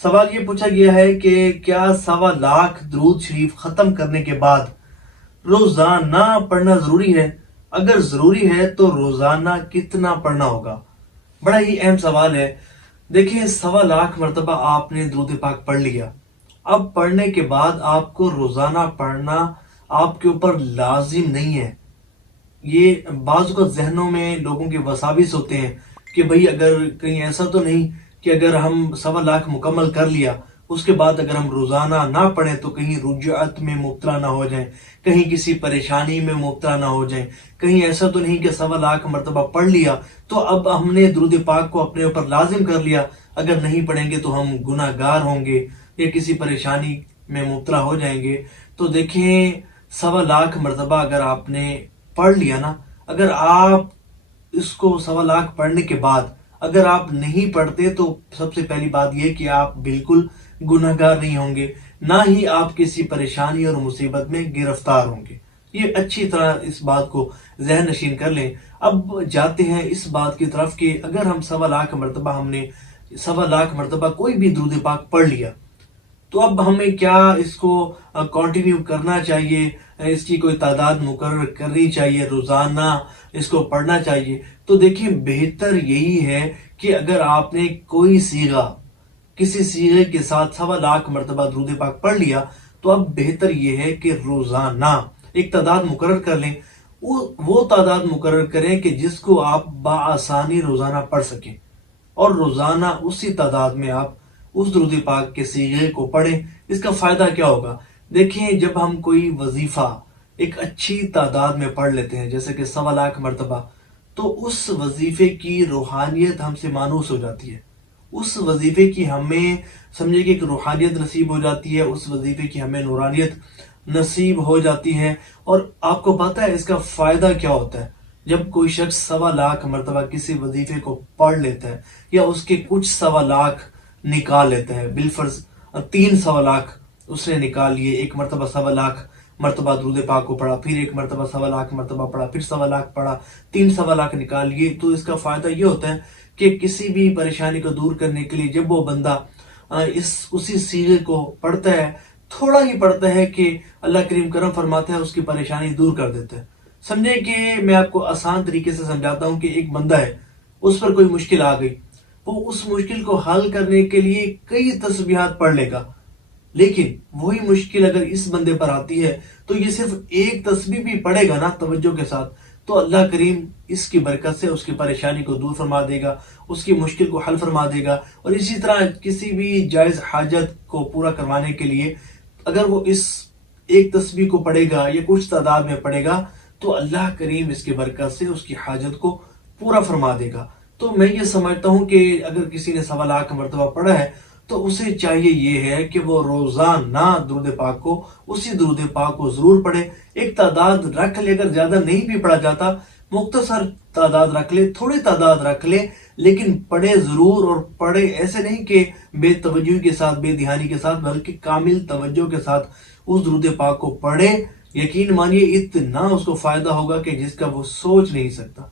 سوال یہ پوچھا گیا ہے کہ کیا 1.25 درود شریف ختم کرنے کے بعد روزانہ پڑھنا ضروری ہے؟ اگر ضروری ہے تو روزانہ کتنا پڑھنا ہوگا؟ بڑا ہی اہم سوال ہے۔ دیکھیں، 1.25 مرتبہ آپ نے درود پاک پڑھ لیا، اب پڑھنے کے بعد آپ کو روزانہ پڑھنا آپ کے اوپر لازم نہیں ہے۔ یہ بعض اوقات ذہنوں میں لوگوں کے وساوس ہوتے ہیں کہ بھئی اگر کہیں ایسا تو نہیں کہ اگر ہم 1.25 مکمل کر لیا اس کے بعد اگر ہم روزانہ نہ پڑھیں تو کہیں رجعت میں مبتلا نہ ہو جائیں، کہیں کسی پریشانی میں مبتلا نہ ہو جائیں، کہیں ایسا تو نہیں کہ 1.25 مرتبہ پڑھ لیا تو اب ہم نے درود پاک کو اپنے اوپر لازم کر لیا، اگر نہیں پڑھیں گے تو ہم گناہ گار ہوں گے یا کسی پریشانی میں مبتلا ہو جائیں گے۔ تو دیکھیں، 1.25 مرتبہ اگر آپ نے پڑھ لیا نا، اگر آپ اس کو 1.25 پڑھنے کے بعد اگر آپ نہیں پڑھتے تو سب سے پہلی بات یہ کہ آپ بالکل گناہ گار نہیں ہوں گے، نہ ہی آپ کسی پریشانی اور مصیبت میں گرفتار ہوں گے۔ یہ اچھی طرح اس بات کو ذہن نشین کر لیں۔ اب جاتے ہیں اس بات کی طرف کہ اگر ہم 1.25 مرتبہ کوئی بھی درود پاک پڑھ لیا تو اب ہمیں کیا اس کو کنٹینیو کرنا چاہیے، اس کی کوئی تعداد مقرر کرنی چاہیے، روزانہ اس کو پڑھنا چاہیے؟ تو دیکھیں، بہتر یہی ہے کہ اگر آپ نے کوئی صیغہ کسی صیغے کے ساتھ 1.25 مرتبہ درود پاک پڑھ لیا تو اب بہتر یہ ہے کہ روزانہ ایک تعداد مقرر کر لیں، وہ تعداد مقرر کریں کہ جس کو آپ بآسانی روزانہ پڑھ سکیں، اور روزانہ اسی تعداد میں آپ اس درود پاک کے صیغے کو پڑھیں۔ اس کا فائدہ کیا ہوگا؟ دیکھیں، جب ہم کوئی وظیفہ ایک اچھی تعداد میں پڑھ لیتے ہیں جیسے کہ 1.25 مرتبہ، تو اس وظیفے کی روحانیت ہم سے مانوس ہو جاتی ہے، اس وظیفے کی ہمیں سمجھے کہ ایک روحانیت نصیب ہو جاتی ہے، اس وظیفے کی ہمیں نورانیت نصیب ہو جاتی ہے۔ اور آپ کو پتہ ہے اس کا فائدہ کیا ہوتا ہے؟ جب کوئی شخص 1.25 مرتبہ کسی وظیفے کو پڑھ لیتا ہے یا اس کے کچھ 1.25 نکال لیتا ہے، بالفرض 3 1.25 اس نے نکال لیے، ایک مرتبہ 1.25 مرتبہ درود پاک کو پڑھا، پھر ایک مرتبہ 1.25 مرتبہ پڑھا، پھر 1.25 پڑھا، 3 1.25 نکال لیے، تو اس کا فائدہ یہ ہوتا ہے کہ کسی بھی پریشانی کو دور کرنے کے لیے جب وہ بندہ اسی سیغے کو پڑھتا ہے، تھوڑا ہی پڑھتا ہے کہ اللہ کریم کرم فرماتا ہے اس کی پریشانی دور کر دیتا ہے۔ سمجھے کہ میں آپ کو آسان طریقے سے سمجھاتا ہوں کہ ایک بندہ ہے، اس پر کوئی مشکل آ گئی، وہ اس مشکل کو حل کرنے کے لیے کئی تسبیحات پڑھ لے گا، لیکن وہی مشکل اگر اس بندے پر آتی ہے تو یہ صرف ایک تسبیح بھی پڑھے گا نا توجہ کے ساتھ، تو اللہ کریم اس کی برکت سے اس کی پریشانی کو دور فرما دے گا، اس کی مشکل کو حل فرما دے گا۔ اور اسی طرح کسی بھی جائز حاجت کو پورا کروانے کے لیے اگر وہ اس ایک تسبیح کو پڑھے گا یا کچھ تعداد میں پڑھے گا تو اللہ کریم اس کی برکت سے اس کی حاجت کو پورا فرما دے گا۔ تو میں یہ سمجھتا ہوں کہ اگر کسی نے 1.25 مرتبہ پڑھا ہے تو اسے چاہیے یہ ہے کہ وہ روزانہ درود پاک کو اسی درود پاک کو ضرور پڑھے، ایک تعداد رکھ لے، اگر زیادہ نہیں بھی پڑھا جاتا مختصر تعداد رکھ لے، تھوڑی تعداد رکھ لے، لیکن پڑھے ضرور، اور پڑھے ایسے نہیں کہ بے توجہی کے ساتھ، بے دھیانی کے ساتھ، بلکہ کامل توجہ کے ساتھ اس درود پاک کو پڑھے۔ یقین مانیے اتنا اس کو فائدہ ہوگا کہ جس کا وہ سوچ نہیں سکتا۔